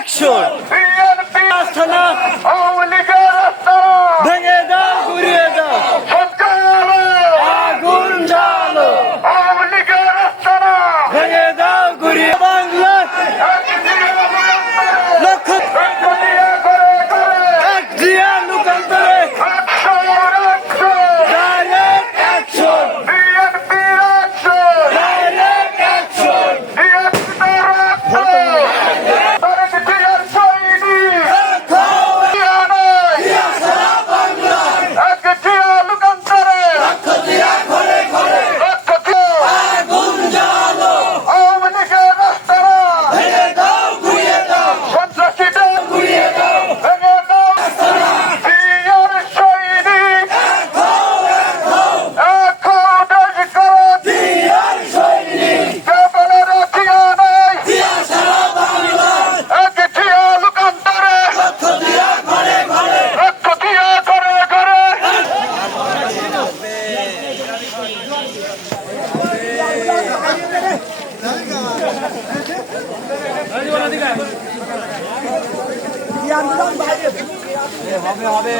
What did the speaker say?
action আস্তানা ভেঙে দাও ঘুরিয়ে দাও আগুন জ্বালো ভেঙে দাও ঘুরিয়ে বাংলা লক্ষ্য এক জিয়া লোকান্তরে ডাইরেক্ট অ্যাকশন ডাইরেক্ট অ্যাকশন হবে